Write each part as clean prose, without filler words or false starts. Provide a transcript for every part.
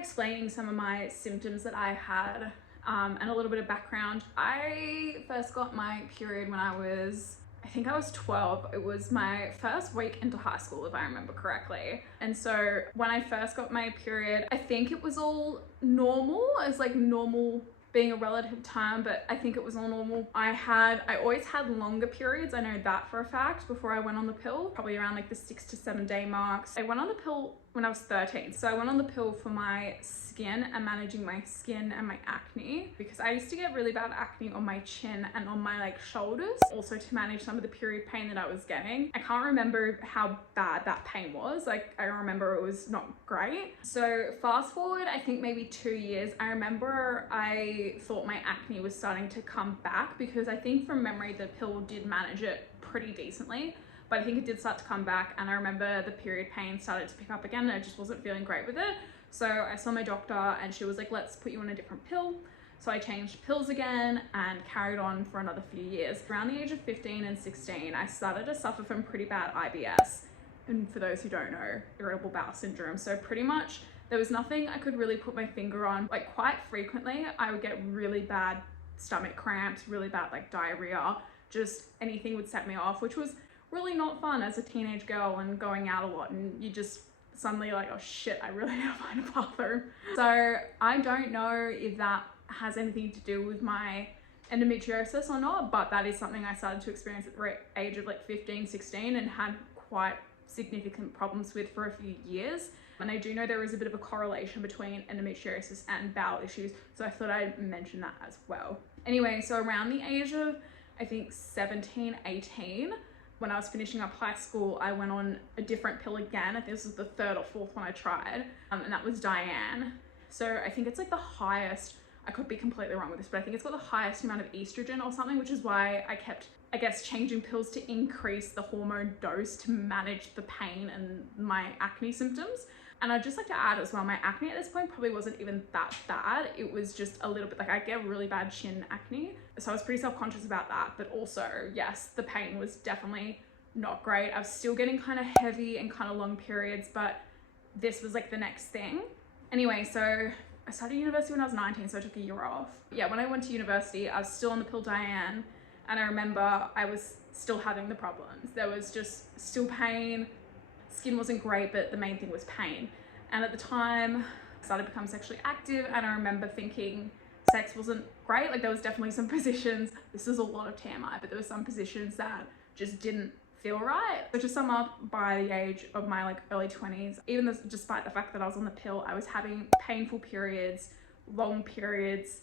explaining some of my symptoms that I had and a little bit of background. I first got my period when I think I was 12. It was my first week into high school, if I remember correctly. And so when I first got my period, I think it was all normal, as like normal being a relative term, but I think it was all normal. I always had longer periods, I know that for a fact, before I went on the pill, probably around like the 6 to 7 day marks. I went on the pill when I was 13. So I went on the pill for my skin and managing my skin and my acne, because I used to get really bad acne on my chin and on my like shoulders, also to manage some of the period pain that I was getting. I can't remember how bad that pain was. Like, I remember it was not great. So fast forward, I think maybe 2 years, I remember I thought my acne was starting to come back, because I think from memory the pill did manage it pretty decently, but I think it did start to come back. And I remember the period pain started to pick up again and I just wasn't feeling great with it. So I saw my doctor and she was like, let's put you on a different pill. So I changed pills again and carried on for another few years. Around the age of 15 and 16, I started to suffer from pretty bad IBS. And for those who don't know, irritable bowel syndrome. So pretty much there was nothing I could really put my finger on. Like, quite frequently, I would get really bad stomach cramps, really bad like diarrhea, just anything would set me off, which was really not fun as a teenage girl and going out a lot, and you just suddenly like, oh shit, I really need to find a bathroom. So I don't know if that has anything to do with my endometriosis or not, but that is something I started to experience at the age of like 15, 16 and had quite significant problems with for a few years. And I do know there is a bit of a correlation between endometriosis and bowel issues, so I thought I'd mention that as well. Anyway, so around the age of, I think 17, 18, when I was finishing up high school, I went on a different pill again. I think this was the third or fourth one I tried, and that was Diane. So I think it's like the highest, I could be completely wrong with this, but I think it's got the highest amount of estrogen or something, which is why I kept, I guess, changing pills to increase the hormone dose to manage the pain and my acne symptoms. And I'd just like to add as well, my acne at this point probably wasn't even that bad. It was just a little bit like, I get really bad chin acne. So I was pretty self-conscious about that. But also, yes, the pain was definitely not great. I was still getting kind of heavy and kind of long periods, but this was like the next thing. Anyway, so I started university when I was 19, so I took a year off. Yeah, when I went to university, I was still on the pill Diane. And I remember I was still having the problems. There was just still pain. Skin wasn't great, but the main thing was pain. And at the time, I started to become sexually active, and I remember thinking sex wasn't great. Like, there was definitely some positions, this is a lot of TMI, but there were some positions that just didn't feel right. So to sum up, by the age of my like early 20s, even despite the fact that I was on the pill, I was having painful periods, long periods.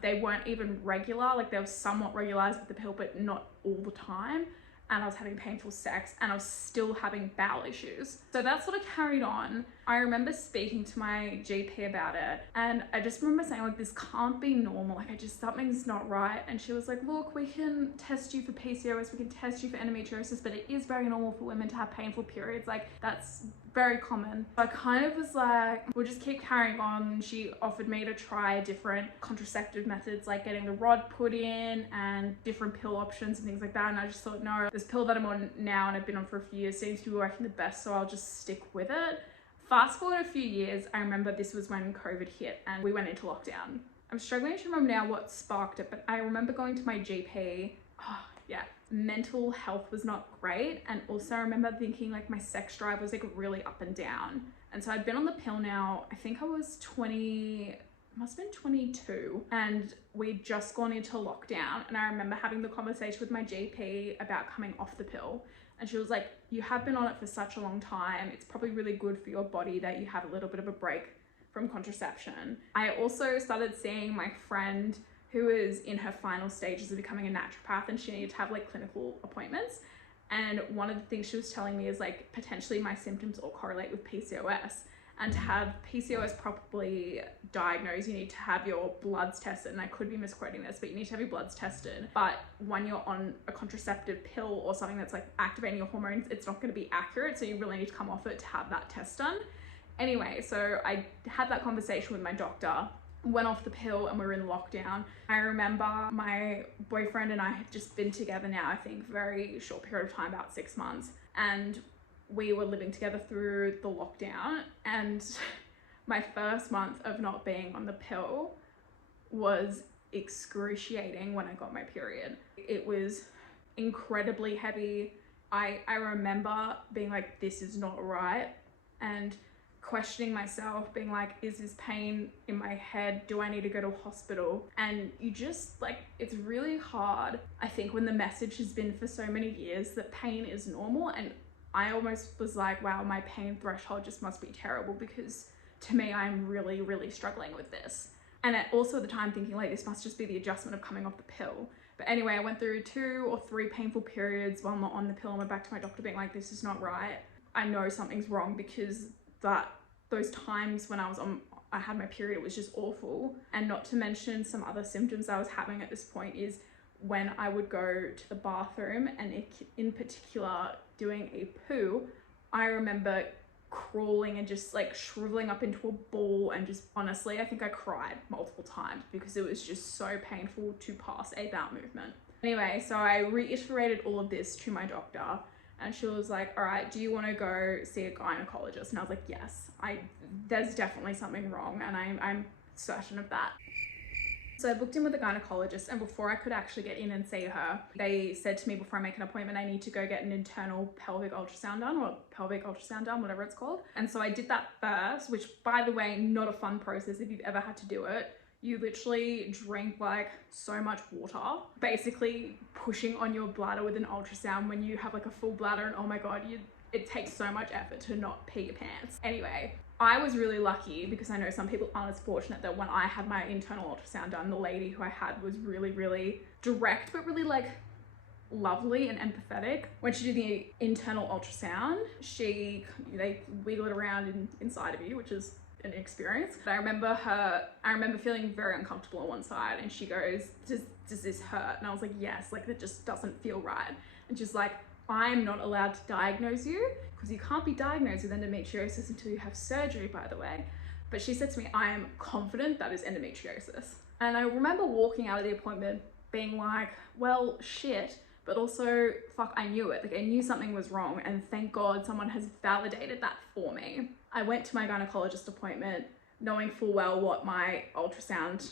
They weren't even regular, like they were somewhat regularized with the pill, but not all the time. And I was having painful sex, and I was still having bowel issues. So that sort of carried on. I remember speaking to my GP about it, and I just remember saying, like, this can't be normal. Like, something's not right. And she was like, look, we can test you for PCOS, we can test you for endometriosis, but it is very normal for women to have painful periods. Like, that's very common. So I kind of was like, we'll just keep carrying on. She offered me to try different contraceptive methods, like getting the rod put in and different pill options and things like that. And I just thought, no, this pill that I'm on now and I've been on for a few years seems to be working the best, so I'll just stick with it. Fast forward a few years, I remember this was when COVID hit and we went into lockdown. I'm struggling to remember now what sparked it, but I remember going to my GP. Oh, yeah. Mental health was not great, and also I remember thinking like my sex drive was like really up and down. And so I'd been on the pill now, I think I was 20, must have been 22, and we'd just gone into lockdown. And I remember having the conversation with my GP about coming off the pill, and she was like, you have been on it for such a long time, it's probably really good for your body that you have a little bit of a break from contraception. I also started seeing my friend who is in her final stages of becoming a naturopath, and she needed to have like clinical appointments. And one of the things she was telling me is like, potentially my symptoms all correlate with PCOS. And to have PCOS properly diagnosed, you need to have your bloods tested. And I could be misquoting this, but you need to have your bloods tested. But when you're on a contraceptive pill or something that's like activating your hormones, it's not going to be accurate. So you really need to come off it to have that test done. Anyway, so I had that conversation with my doctor, went off the pill, and we were in lockdown. I remember my boyfriend and I had just been together now, I think, very short period of time, about 6 months. And we were living together through the lockdown, and My first month of not being on the pill was excruciating when I got my period. It was incredibly heavy. I remember being like, this is not right, and questioning myself, being like, is this pain in my head? Do I need to go to a hospital? And you just like, it's really hard, I think, when the message has been for so many years that pain is normal. And I almost was like, wow, my pain threshold just must be terrible, because to me, I'm really, really struggling with this. And also at the time thinking like, this must just be the adjustment of coming off the pill. But anyway, I went through 2 or 3 painful periods while I'm not on the pill, and went back to my doctor being like, this is not right. I know something's wrong, because those times when I had my period, it was just awful. And not to mention some other symptoms I was having at this point is when I would go to the bathroom, and in particular doing a poo, I remember crawling and just like shriveling up into a ball, and just honestly, I think I cried multiple times because it was just so painful to pass a bowel movement. Anyway, so I reiterated all of this to my doctor, and she was like, all right, do you want to go see a gynecologist? And I was like, yes, there's definitely something wrong, and I'm certain of that. So I booked in with a gynecologist, and before I could actually get in and see her, they said to me, before I make an appointment, I need to go get an internal pelvic ultrasound done, or pelvic ultrasound done, whatever it's called. And so I did that first, which, by the way, not a fun process if you've ever had to do it. You literally drink like so much water, basically pushing on your bladder with an ultrasound when you have like a full bladder, and oh my God, it takes so much effort to not pee your pants. Anyway, I was really lucky, because I know some people aren't as fortunate, that when I had my internal ultrasound done, the lady who I had was really, really direct, but really like lovely and empathetic. When she did the internal ultrasound, they wiggle it around inside of you, which is an experience. But I remember feeling very uncomfortable on one side, and she goes, does this hurt? And I was like, yes, like that just doesn't feel right. And she's like, I'm not allowed to diagnose you, because you can't be diagnosed with endometriosis until you have surgery, by the way. But she said to me, I am confident that is endometriosis. And I remember walking out of the appointment being like, well, shit, but also, fuck, I knew it. Like, I knew something was wrong, and thank God someone has validated that for me. I went to my gynecologist appointment knowing full well what my ultrasound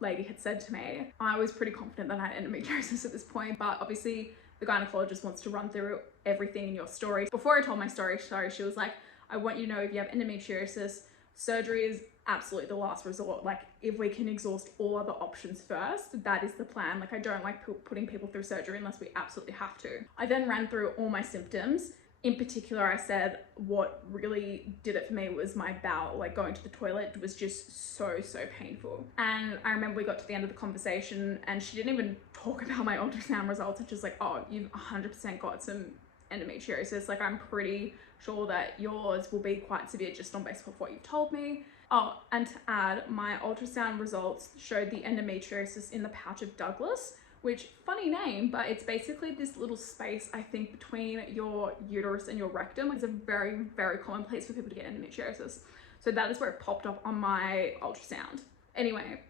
lady had said to me. I was pretty confident that I had endometriosis at this point, but obviously the gynecologist wants to run through everything in your story. Before I told my story, she was like, I want you to know, if you have endometriosis, surgery is absolutely the last resort. Like, if we can exhaust all other options first, that is the plan. Like, I don't like putting people through surgery unless we absolutely have to. I then ran through all my symptoms. In particular, I said what really did it for me was my bowel. Like, going to the toilet was just so painful. And I remember we got to the end of the conversation, and she didn't even talk about my ultrasound results. It's just like, oh, you've 100% got some endometriosis. Like, I'm pretty sure that yours will be quite severe just on basis of what you've told me. Oh, and to add, my ultrasound results showed the endometriosis in the pouch of Douglas, which, funny name, but it's basically this little space, I think, between your uterus and your rectum. It's a very, very common place for people to get endometriosis. So that is where it popped up on my ultrasound. Anyway,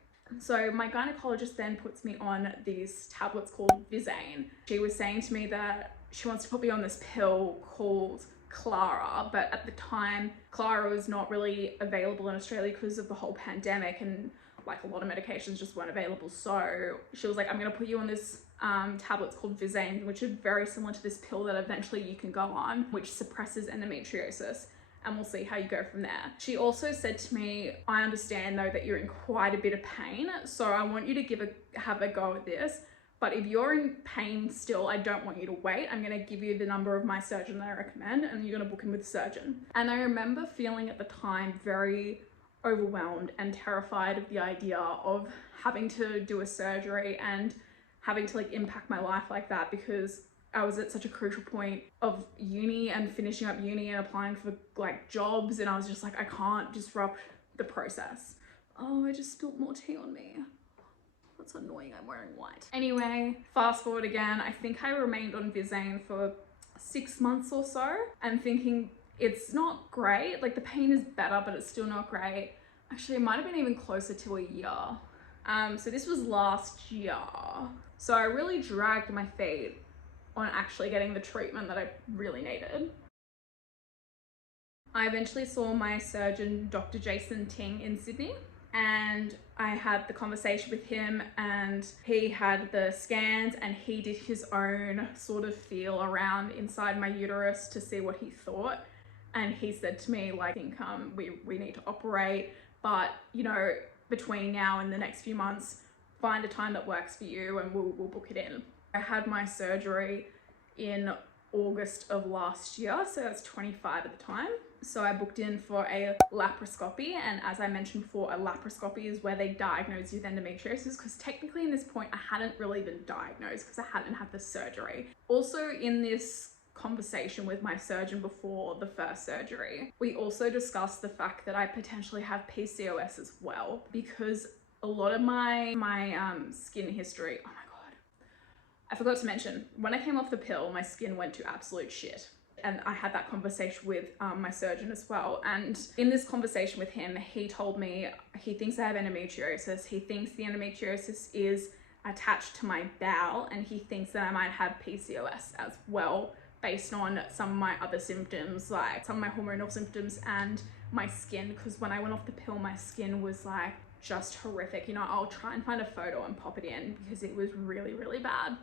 so my gynecologist then puts me on these tablets called Visane. She was saying to me that she wants to put me on this pill called Clara, but at the time, Clara was not really available in Australia because of the whole pandemic, and like a lot of medications just weren't available. So she was like, I'm gonna put you on this tablets called Visane, which are very similar to this pill that eventually you can go on, which suppresses endometriosis, and we'll see how you go from there. She also said to me, I understand though that you're in quite a bit of pain, so I want you to have a go at this. But if you're in pain still, I don't want you to wait. I'm gonna give you the number of my surgeon that I recommend, and you're gonna book in with the surgeon. And I remember feeling at the time very overwhelmed and terrified of the idea of having to do a surgery and having to like impact my life like that, because I was at such a crucial point of uni and finishing up uni and applying for like jobs, and I was just like, I can't disrupt the process. Oh, I just spilled more tea on me. That's annoying, I'm wearing white. Anyway, fast forward again, I think I remained on Visane for 6 months or so, and thinking it's not great. Like, the pain is better, but it's still not great. Actually, it might have been even closer to a year. So this was last year. So I really dragged my feet on actually getting the treatment that I really needed. I eventually saw my surgeon, Dr. Jason Ting, in Sydney, and I had the conversation with him, and he had the scans and he did his own sort of feel around inside my uterus to see what he thought. And he said to me, like, I think we need to operate, but you know, between now and the next few months, find a time that works for you and we'll book it in. I had my surgery in August of last year, so I was 25 at the time. So I booked in for a laparoscopy, and as I mentioned before, a laparoscopy is where they diagnose you with endometriosis, because technically in this point I hadn't really been diagnosed because I hadn't had the surgery. Also, in this conversation with my surgeon before the first surgery, we also discussed the fact that I potentially have PCOS as well, because a lot of my skin history, oh my god, I forgot to mention, when I came off the pill, my skin went to absolute shit. And I had that conversation with my surgeon as well. And in this conversation with him, he told me he thinks I have endometriosis. He thinks the endometriosis is attached to my bowel, and he thinks that I might have PCOS as well, based on some of my other symptoms, like some of my hormonal symptoms and my skin. Because when I went off the pill, my skin was like just horrific. You know, I'll try and find a photo and pop it in because it was really, really bad.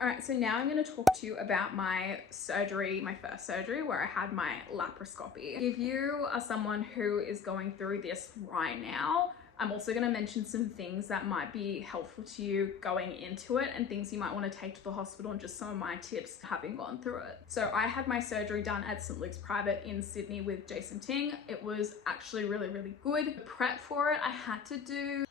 All right, so now I'm going to talk to you about my surgery, my first surgery, where I had my laparoscopy. If you are someone who is going through this right now, I'm also going to mention some things that might be helpful to you going into it, and things you might want to take to the hospital, and just some of my tips having gone through it. So I had my surgery done at St. Luke's Private in Sydney with Jason Ting. It was actually really, really good. The prep for it, I had to do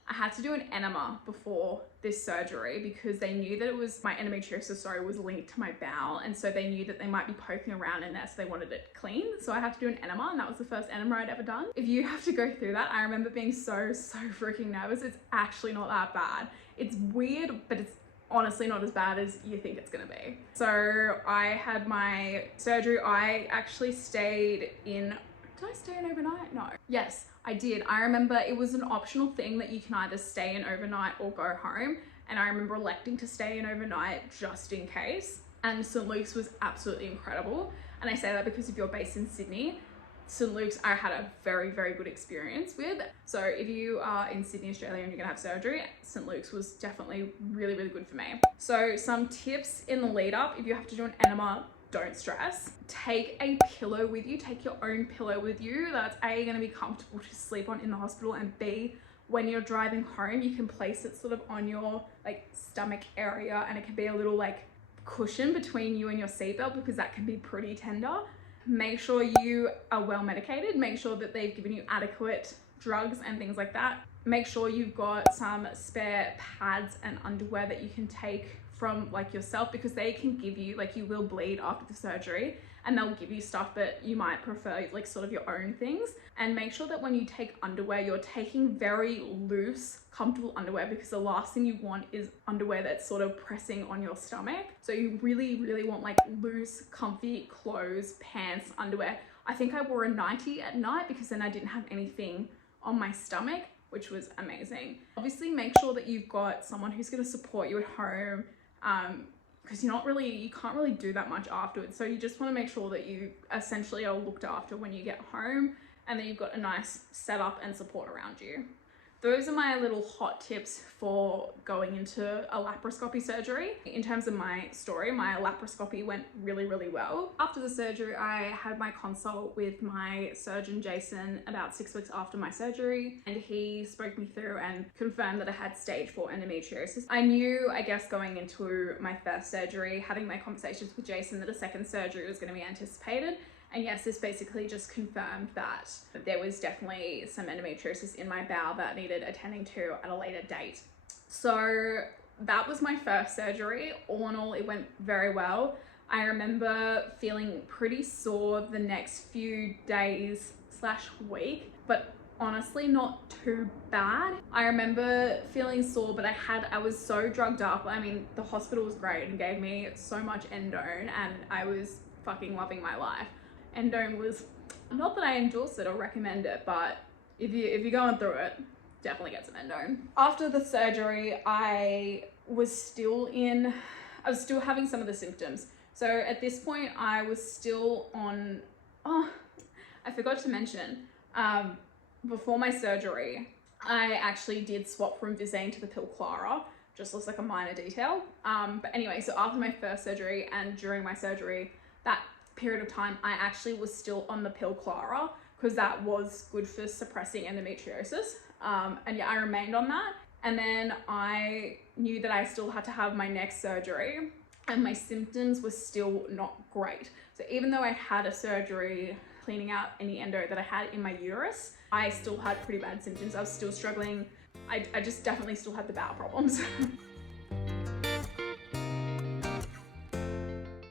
an enema before this surgery, because they knew that it was, my endometriosis story was linked to my bowel, and so they knew that they might be poking around in there, so they wanted it clean. So I had to do an enema, and that was the first enema I'd ever done. If you have to go through that, I remember being so freaking nervous. It's actually not that bad. It's weird, but it's honestly not as bad as you think it's gonna be. So I had my surgery. I actually stayed in, did I stay in overnight? No. Yes, I did. I remember it was an optional thing that you can either stay in overnight or go home. And I remember electing to stay in overnight just in case. And St. Luke's was absolutely incredible. And I say that because if you're based in Sydney, St. Luke's I had a very, very good experience with. So if you are in Sydney, Australia, and you're gonna have surgery, St. Luke's was definitely really, really good for me. So some tips in the lead up: if you have to do an enema, don't stress. Take a pillow with you, take your own pillow with you. That's A, gonna be comfortable to sleep on in the hospital, and B, when you're driving home, you can place it sort of on your like stomach area, and it can be a little like cushion between you and your seatbelt, because that can be pretty tender. Make sure you are well medicated. Make sure that they've given you adequate drugs and things like that. Make sure you've got some spare pads and underwear that you can take from like yourself, because they can give you, like, you will bleed after the surgery, and they'll give you stuff that you might prefer, like sort of your own things. And make sure that when you take underwear, you're taking very loose, comfortable underwear, because the last thing you want is underwear that's sort of pressing on your stomach. So you really, really want like loose, comfy clothes, pants, underwear. I think I wore a nightie at night because then I didn't have anything on my stomach, which was amazing. Obviously, make sure that you've got someone who's going to support you at home, because you can't really do that much afterwards. So you just want to make sure that you essentially are looked after when you get home, and that you've got a nice setup and support around you. Those are my little hot tips for going into a laparoscopy surgery. In terms of my story, my laparoscopy went really, really well. After the surgery, I had my consult with my surgeon, Jason, about 6 weeks after my surgery, and he spoke me through and confirmed that I had stage 4 endometriosis. I knew, I guess, going into my first surgery, having my conversations with Jason, that a second surgery was going to be anticipated. And yes, this basically just confirmed that there was definitely some endometriosis in my bowel that needed attending to at a later date. So that was my first surgery. All in all, it went very well. I remember feeling pretty sore the next few days / week, but honestly not too bad. I remember feeling sore, but I was so drugged up. I mean, the hospital was great and gave me so much endone, and I was fucking loving my life. Endone was, not that I endorse it or recommend it, but if you're going through it, definitely get some endone. After the surgery, I was still having some of the symptoms. So at this point, I was still on Oh, I forgot to mention, before my surgery, I actually did swap from Visane to the pill Clara, just as like a minor detail. But anyway, so after my first surgery and during my surgery, that period of time, I actually was still on the pill Clara because that was good for suppressing endometriosis. And yeah, I remained on that. And then I knew that I still had to have my next surgery and my symptoms were still not great. So even though I had a surgery cleaning out any endo that I had in my uterus, I still had pretty bad symptoms. I was still struggling. I just definitely still had the bowel problems.